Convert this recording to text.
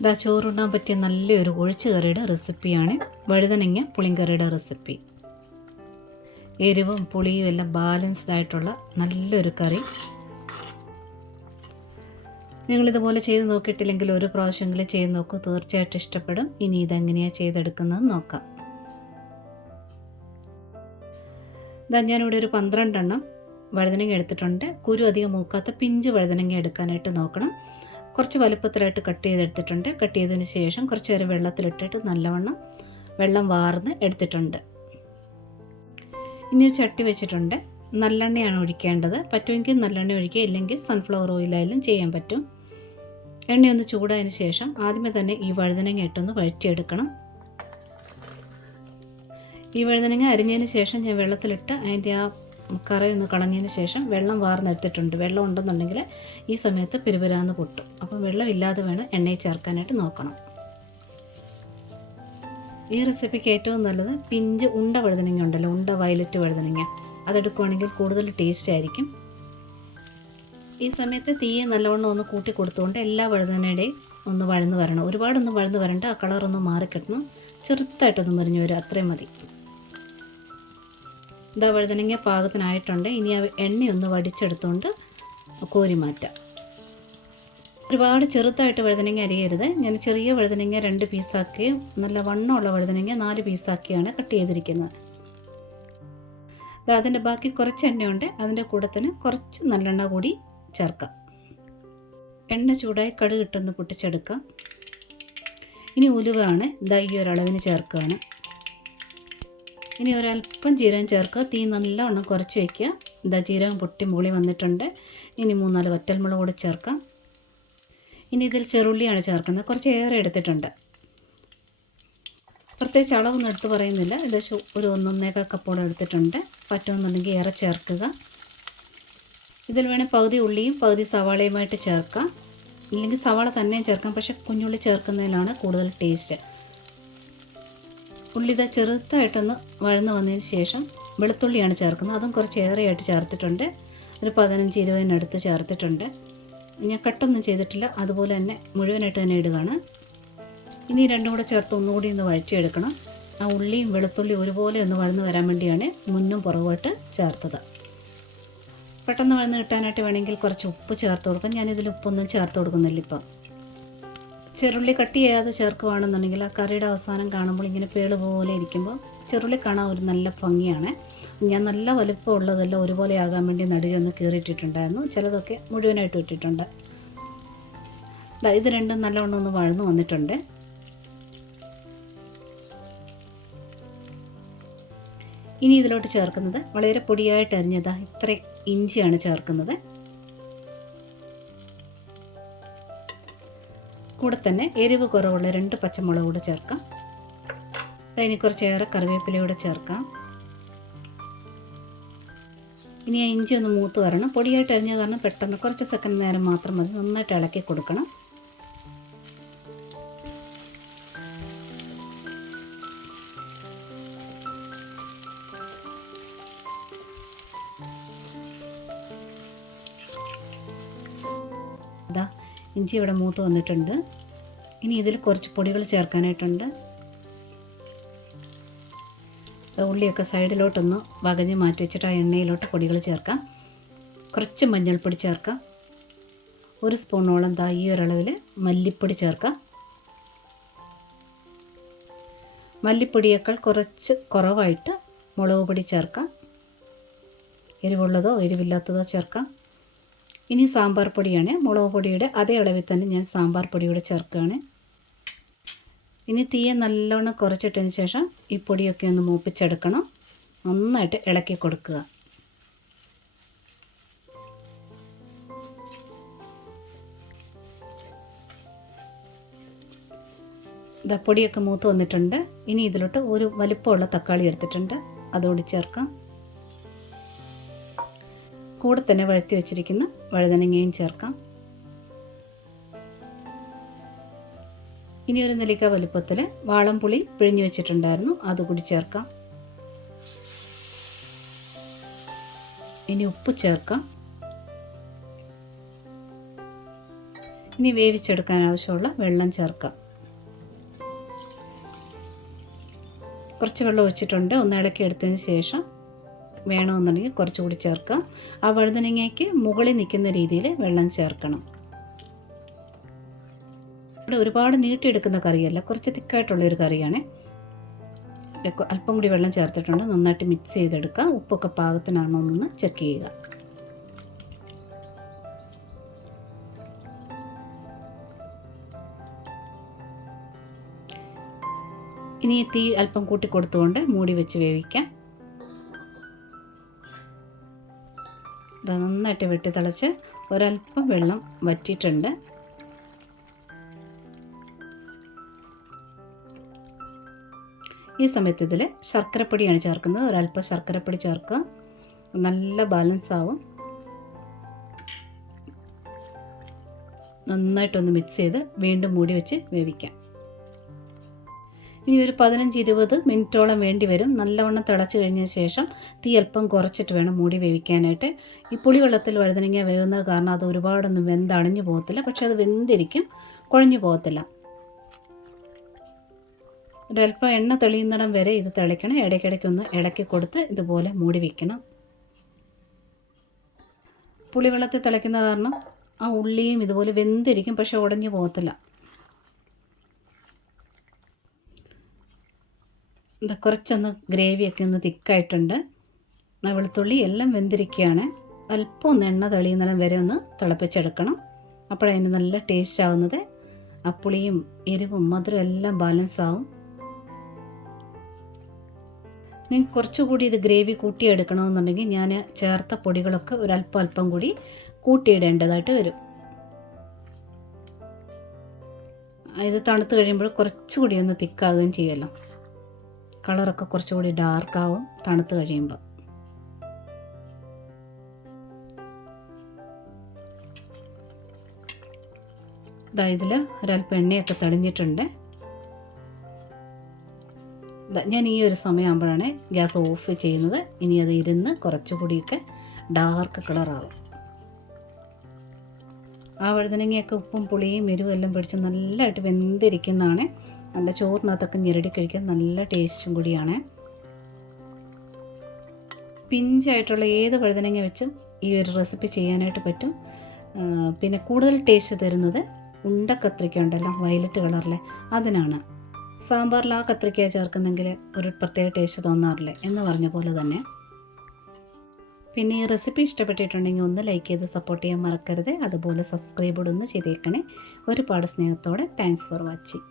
ഇതാ ചോറുണ്ണാൻ പറ്റിയ നല്ലൊരു ഒഴിച്ചു കറിയുടെ റെസിപ്പിയാണ് വഴുതനങ്ങ പുളിങ്കറിയുടെ റെസിപ്പി. എരിവും പുളിയും എല്ലാം ബാലൻസ്ഡ് ആയിട്ടുള്ള നല്ലൊരു കറി. നിങ്ങളിതുപോലെ ചെയ്ത് നോക്കിയിട്ടില്ലെങ്കിൽ ഒരു പ്രാവശ്യമെങ്കിലും ചെയ്ത് നോക്കൂ, തീർച്ചയായിട്ടും ഇഷ്ടപ്പെടും. ഇനി ഇതെങ്ങനെയാണ് ചെയ്തെടുക്കുന്നത് നോക്കാം. ഇതാ ഞാനിവിടെ ഒരു 12 എണ്ണം വഴുതനങ്ങ എടുത്തിട്ടുണ്ട്. കുരു അധികം മൂക്കാത്ത പിഞ്ച് വഴുതനങ്ങ എടുക്കാനായിട്ട് നോക്കണം. കുറച്ച് വലുപ്പത്തിലായിട്ട് കട്ട് ചെയ്തെടുത്തിട്ടുണ്ട്. കട്ട് ചെയ്തതിന് ശേഷം കുറച്ച് നേരം വെള്ളത്തിലിട്ടിട്ട് നല്ലവണ്ണം വെള്ളം വാർന്ന് എടുത്തിട്ടുണ്ട്. ഇനി ഒരു ചട്ടി വെച്ചിട്ടുണ്ട്. നല്ലെണ്ണയാണ് ഒഴിക്കേണ്ടത്. പറ്റുമെങ്കിൽ നല്ലെണ്ണ ഒഴിക്കുക, ഇല്ലെങ്കിൽ സൺഫ്ലവർ ഓയിലായാലും ചെയ്യാൻ പറ്റും. എണ്ണയൊന്ന് ചൂടായതിന് ശേഷം ആദ്യമേ തന്നെ ഈ വഴുതനങ്ങ ഇട്ടൊന്ന് വഴറ്റിയെടുക്കണം. ഈ വഴുതനങ്ങ അരിഞ്ഞതിന് ശേഷം ഞാൻ വെള്ളത്തിലിട്ട് അതിൻ്റെ ആ കറയൊന്ന് കളഞ്ഞതിന് ശേഷം വെള്ളം വാർന്നെടുത്തിട്ടുണ്ട്. വെള്ളം ഉണ്ടെന്നുണ്ടെങ്കിൽ ഈ സമയത്ത് പിരുപിരാന്ന് പൊട്ടും. അപ്പം വെള്ളമില്ലാതെ വേണം എണ്ണയിൽ ചേർക്കാനായിട്ട് നോക്കണം. ഈ റെസിപ്പിക്ക് ഏറ്റവും നല്ലത് പിഞ്ച് ഉണ്ട വഴുതനങ്ങ ഉണ്ടല്ലോ, ഉണ്ട വയലറ്റ് വഴുതനങ്ങ, അതെടുക്കുകയാണെങ്കിൽ കൂടുതൽ ടേസ്റ്റ് ആയിരിക്കും. ഈ സമയത്ത് തീയെ നല്ലവണ്ണം ഒന്ന് കൂട്ടി കൊടുത്തുകൊണ്ട് എല്ലാ വഴുതനയുടെയും ഒന്ന് വഴന്ന് വരണം. ഒരുപാടൊന്നും വഴന്ന് വരണ്ട, ആ കളറൊന്ന് മാറിക്കിട്ടണം. ചെറുതായിട്ടൊന്ന് മറിഞ്ഞു വരും, അത്രയും മതി. ഇതാ വഴുതനങ്ങ പാകത്തിനായിട്ടുണ്ട്. ഇനി ആ എണ്ണയൊന്ന് വടിച്ചെടുത്തുകൊണ്ട് കോരി മാറ്റാം. ഒരുപാട് ചെറുതായിട്ട് വഴുതനങ്ങ അരിയരുത്. ഞാൻ ചെറിയ വഴുതനങ്ങ 2 പീസാക്കുകയും നല്ല വണ്ണമുള്ള വഴുതനങ്ങ 4 പീസാക്കിയാണ് കട്ട് ചെയ്തിരിക്കുന്നത്. അതിൻ്റെ ബാക്കി കുറച്ച് എണ്ണയുണ്ട്, അതിൻ്റെ കൂട്ടത്തിന് കുറച്ച് നല്ലെണ്ണ കൂടി ചേർക്കാം. എണ്ണ ചൂടായി കടുക് ഇട്ടൊന്ന് പൊട്ടിച്ചെടുക്കാം. ഇനി ഉലുവയാണ് ഇതാ ഈ ഒരളവിന് ചേർക്കുകയാണ്. ഇനി ഒരല്പം ജീരകം ചേർക്കുക. തീ നല്ലവണ്ണം കുറച്ച് വയ്ക്കുക. ഇതാ ജീരകം പൊട്ടി മുളി വന്നിട്ടുണ്ട്. ഇനി 3-4 വറ്റൽമുളക് കൂടി ചേർക്കാം. ഇനി ഇതിൽ ചെറുള്ളിയാണ് ചേർക്കുന്നത്. കുറച്ച് ഏറെ എടുത്തിട്ടുണ്ട്. പ്രത്യേകിച്ച് അളവൊന്നും എടുത്ത് പറയുന്നില്ല. ഏകദേശം ഒരു 1-1.25 കപ്പോളം എടുത്തിട്ടുണ്ട്. പറ്റുമെന്നുണ്ടെങ്കിൽ ഏറെ ചേർക്കുക. ഇതിൽ വേണേൽ പകുതി ഉള്ളിയും പകുതി സവാളയുമായിട്ട് ചേർക്കാം, ഇല്ലെങ്കിൽ സവാള തന്നെ ചേർക്കാം. പക്ഷേ കുഞ്ഞുള്ളി ചേർക്കുന്നതിലാണ് കൂടുതൽ ടേസ്റ്റ്. ഉള്ളി ഇതാ ചെറുതായിട്ടൊന്ന് വഴന്ന് വന്നതിന് ശേഷം വെളുത്തുള്ളിയാണ് ചേർക്കുന്നത്. അതും കുറച്ച് ഏറെയായിട്ട് ചേർത്തിട്ടുണ്ട്. ഒരു 15-20 ചേർത്തിട്ടുണ്ട്. ഞാൻ കട്ടൊന്നും ചെയ്തിട്ടില്ല, അതുപോലെ തന്നെ മുഴുവനായിട്ട് തന്നെ ഇടുകയാണ്. ഇനി രണ്ടും കൂടെ ചേർത്ത് ഒന്നുകൂടി ഒന്ന് വഴറ്റിയെടുക്കണം. ആ ഉള്ളിയും വെളുത്തുള്ളി ഒരുപോലെ ഒന്ന് വഴന്ന് വരാൻ വേണ്ടിയാണ് മുന്നും പുറകോട്ട് ചേർത്തത്. പെട്ടെന്ന് വഴന്ന് കിട്ടാനായിട്ട് വേണമെങ്കിൽ കുറച്ച് ഉപ്പ് ചേർത്ത് കൊടുക്കാം. ഞാനിതിൽ ഉപ്പൊന്നും ചേർത്ത് കൊടുക്കുന്നില്ല ഇപ്പം. ചെറുള്ളി കട്ട് ചെയ്യാതെ ചേർക്കുകയാണെന്നുണ്ടെങ്കിൽ ആ കറിയുടെ അവസാനം കാണുമ്പോൾ ഇങ്ങനെ പേള് പോലെ ഇരിക്കുമ്പോൾ ചെറുള്ളി കാണാൻ ഒരു നല്ല ഭംഗിയാണ്. ഞാൻ നല്ല വലുപ്പമുള്ളതെല്ലാം ഒരുപോലെ ആകാൻ വേണ്ടി നടുകെ ഒന്ന് കീറിയിട്ടിട്ടുണ്ടായിരുന്നു. ചിലതൊക്കെ മുഴുവനായിട്ട് ഇട്ടിട്ടുണ്ട്. ഇത് രണ്ടും നല്ലവണ്ണം ഒന്ന് വഴന്ന് വന്നിട്ടുണ്ട്. ഇനി ഇതിലോട്ട് ചേർക്കുന്നത് വളരെ പൊടിയായിട്ട് അരിഞ്ഞതാ ഇത്ര ഇഞ്ചിയാണ് ചേർക്കുന്നത്. കൂടെ തന്നെ എരിവ് കുറവുള്ള 2 പച്ചമുളക് കൂടെ ചേർക്കാം. അതിന് കുറച്ചേറെ കറിവേപ്പിലയൂടെ ചേർക്കാം. ഇനി ആ ഇഞ്ചി ഒന്ന് മൂത്ത് വരണം. പൊടിയായിട്ട് അരിഞ്ഞ കാരണം പെട്ടെന്ന് കുറച്ച് സെക്കൻഡ് നേരം മാത്രം മതി. നന്നായിട്ട് ഇളക്കി കൊടുക്കണം. ഇതാ ഇഞ്ചി ഇവിടെ മൂത്ത് വന്നിട്ടുണ്ട്. ഇനി ഇതിൽ കുറച്ച് പൊടികൾ ചേർക്കാനായിട്ടുണ്ട്. ഉള്ളിയൊക്കെ സൈഡിലോട്ടൊന്ന് വകഞ്ഞ് മാറ്റി വെച്ചിട്ട് ആ എണ്ണയിലോട്ട് പൊടികൾ ചേർക്കാം. കുറച്ച് മഞ്ഞൾപ്പൊടി ചേർക്കാം. 1 സ്പൂണോളം ഈ ഒരളവിൽ മല്ലിപ്പൊടി ചേർക്കാം. മല്ലിപ്പൊടിയേക്കാൾ കുറച്ച് കുറവായിട്ട് മുളക് പൊടി ചേർക്കാം. എരിവുള്ളതോ എരിവില്ലാത്തതോ ചേർക്കാം. ഇനി സാമ്പാർ പൊടിയാണ്. മുളക് പൊടിയുടെ അതേ അളവിൽ തന്നെ ഞാൻ സാമ്പാർ പൊടിയൂടെ ചേർക്കുകയാണ്. ഇനി തീയെ നല്ലോണം കുറച്ചിട്ടതിന് ശേഷം ഈ പൊടിയൊക്കെ ഒന്ന് മൂപ്പിച്ചെടുക്കണം. നന്നായിട്ട് ഇളക്കി കൊടുക്കുക. പൊടിയൊക്കെ മൂത്ത് വന്നിട്ടുണ്ട്. ഇനി ഇതിലോട്ട് ഒരു വലിപ്പമുള്ള തക്കാളി എടുത്തിട്ടുണ്ട്, അതുകൂടി ചേർക്കാം. കൂടെ തന്നെ വഴറ്റി വെച്ചിരിക്കുന്ന വഴുതനങ്ങയും ചേർക്കാം. ഇനി ഒരു നെല്ലിക്ക വലുപ്പത്തിൽ വാളംപുളി പിഴിഞ്ഞു വെച്ചിട്ടുണ്ടായിരുന്നു, അതുകൂടി ചേർക്കാം. ഇനി ഉപ്പ് ചേർക്കാം. ഇനി വേവിച്ചെടുക്കാൻ ആവശ്യമുള്ള വെള്ളം ചേർക്കാം. കുറച്ച് വെള്ളം ഒഴിച്ചിട്ടുണ്ട്. ഒന്ന് ഇളക്കി എടുത്തതിന് ശേഷം വേണമെന്നുണ്ടെങ്കിൽ കുറച്ചുകൂടി ചേർക്കാം. ആ വഴുതനങ്ങയ്ക്ക് മുകളിൽ നിൽക്കുന്ന രീതിയിൽ വെള്ളം ചേർക്കണം. ഇവിടെ ഒരുപാട് നീട്ടിയെടുക്കുന്ന കറിയല്ല, കുറച്ച് തിക്കായിട്ടുള്ളൊരു കറിയാണ്. അല്പം കൂടി വെള്ളം ചേർത്തിട്ടുണ്ട്. നന്നായിട്ട് മിക്സ് ചെയ്തെടുക്കുക. ഉപ്പൊക്കെ പാകത്തിനാണോ എന്നൊന്ന് ചെക്ക് ചെയ്യുക. ഇനി തീ അല്പം കൂട്ടി കൊടുത്തുകൊണ്ട് മൂടി വെച്ച് വേവിക്കാം. ഇത് നന്നായിട്ട് വെട്ടി തിളച്ച് ഒരല്പം വെള്ളം വറ്റിയിട്ടുണ്ട്. ഈ സമയത്ത് ഇതിൽ ശർക്കരപ്പൊടിയാണ് ചേർക്കുന്നത്. ഒരല്പം ശർക്കരപ്പൊടി ചേർക്കുക. നല്ല ബാലൻസ് ആവും. നന്നായിട്ടൊന്ന് മിക്സ് ചെയ്ത് വീണ്ടും മൂടി വെച്ച് വേവിക്കാം. ഇനി ഒരു 15-20 മിനിറ്റോളം വേണ്ടി വരും. നല്ലവണ്ണം തിളച്ച് കഴിഞ്ഞ ശേഷം തീ അല്പം കുറച്ചിട്ട് വേണം മൂടി വേവിക്കാനായിട്ട്. ഈ പുളിവെള്ളത്തിൽ വഴുതനങ്ങ വേകുന്നത് കാരണം അത് ഒരുപാടൊന്നും വെന്തണിഞ്ഞു പോകത്തില്ല, പക്ഷെ അത് വെന്തിരിക്കും, കുഴഞ്ഞു പോകത്തില്ല. ഒരല്പം എണ്ണ തെളിയുന്നിടം വരെ ഇത് തിളയ്ക്കണം. ഇടയ്ക്കിടയ്ക്കൊന്ന് ഇളക്കി കൊടുത്ത് ഇതുപോലെ മൂടി വയ്ക്കണം. പുളിവെള്ളത്തിൽ തിളയ്ക്കുന്ന കാരണം ആ ഉള്ളിയും ഇതുപോലെ വെന്തിരിക്കും, പക്ഷെ ഉടഞ്ഞു പോകത്തില്ല. ഇത് കുറച്ചൊന്ന് ഗ്രേവിയൊക്കെ ഒന്ന് തിക്കായിട്ടുണ്ട്. വെളുത്തുള്ളി എല്ലാം വെന്തിരിക്കുകയാണ്. അല്പം ഒന്ന് എണ്ണ തെളിയുന്നിടം വരെ ഒന്ന് തിളപ്പിച്ചെടുക്കണം. അപ്പോഴതിന് നല്ല ടേസ്റ്റ് ആവുന്നത്. ആ പുളിയും എരിവും മധുരം എല്ലാം ബാലൻസ് ആവും. നിങ്ങൾക്ക് കുറച്ചുകൂടി ഇത് ഗ്രേവി കൂട്ടിയെടുക്കണമെന്നുണ്ടെങ്കിൽ ഞാൻ ചേർത്ത പൊടികളൊക്കെ ഒരല്പം കൂടി കൂട്ടിയിടേണ്ടതായിട്ട് വരും. ഇത് തണുത്ത് കഴിയുമ്പോൾ കുറച്ചുകൂടി ഒന്ന് തിക്കാവുകയും ചെയ്യുമല്ലോ. കളറൊക്കെ കുറച്ചുകൂടി ഡാർക്കാവും തണുത്ത് കഴിയുമ്പോൾ. ഇതിൽ ഒരല്പം എണ്ണയൊക്കെ തെളിഞ്ഞിട്ടുണ്ട്. ഞാൻ ഈ ഒരു സമയമാകുമ്പോഴാണ് ഗ്യാസ് ഓഫ് ചെയ്യുന്നത്. ഇനി അത് ഇരുന്ന് കുറച്ചുകൂടിയൊക്കെ ഡാർക്ക് കളറാവും. ആ വഴുതനങ്ങയൊക്കെ ഉപ്പും പുളിയും എരിവും എല്ലാം പിടിച്ച് നല്ലതായിട്ട് വെന്തിരിക്കുന്നതാണ്. നല്ല ചോറിനകത്തൊക്കെ ഞെരടി കഴിക്കാൻ നല്ല ടേസ്റ്റും കൂടിയാണ്. പിഞ്ചായിട്ടുള്ള ഏത് വഴുതനങ്ങ വെച്ചും ഈ ഒരു റെസിപ്പി ചെയ്യാനായിട്ട് പറ്റും. പിന്നെ കൂടുതൽ ടേസ്റ്റ് തരുന്നത് ഉണ്ട കത്രിക്ക ഉണ്ടല്ലോ, വയലറ്റ് കളറിലെ, അതിനാണ്. സാമ്പാറിൽ ആ കത്രിക്ക ചേർക്കുന്നെങ്കിൽ ഒരു പ്രത്യേക ടേസ്റ്റ് തോന്നാറില്ലേ എന്ന് പറഞ്ഞ പോലെ തന്നെ. പിന്നെ ഈ റെസിപ്പി ഇഷ്ടപ്പെട്ടിട്ടുണ്ടെങ്കിൽ ഒന്ന് ലൈക്ക് ചെയ്ത് സപ്പോർട്ട് ചെയ്യാൻ മറക്കരുത്. അതുപോലെ സബ്സ്ക്രൈബ് ഒന്ന് ചെയ്തേക്കണേ. ഒരുപാട് സ്നേഹത്തോടെ താങ്ക്സ് ഫോർ വാച്ചിങ്.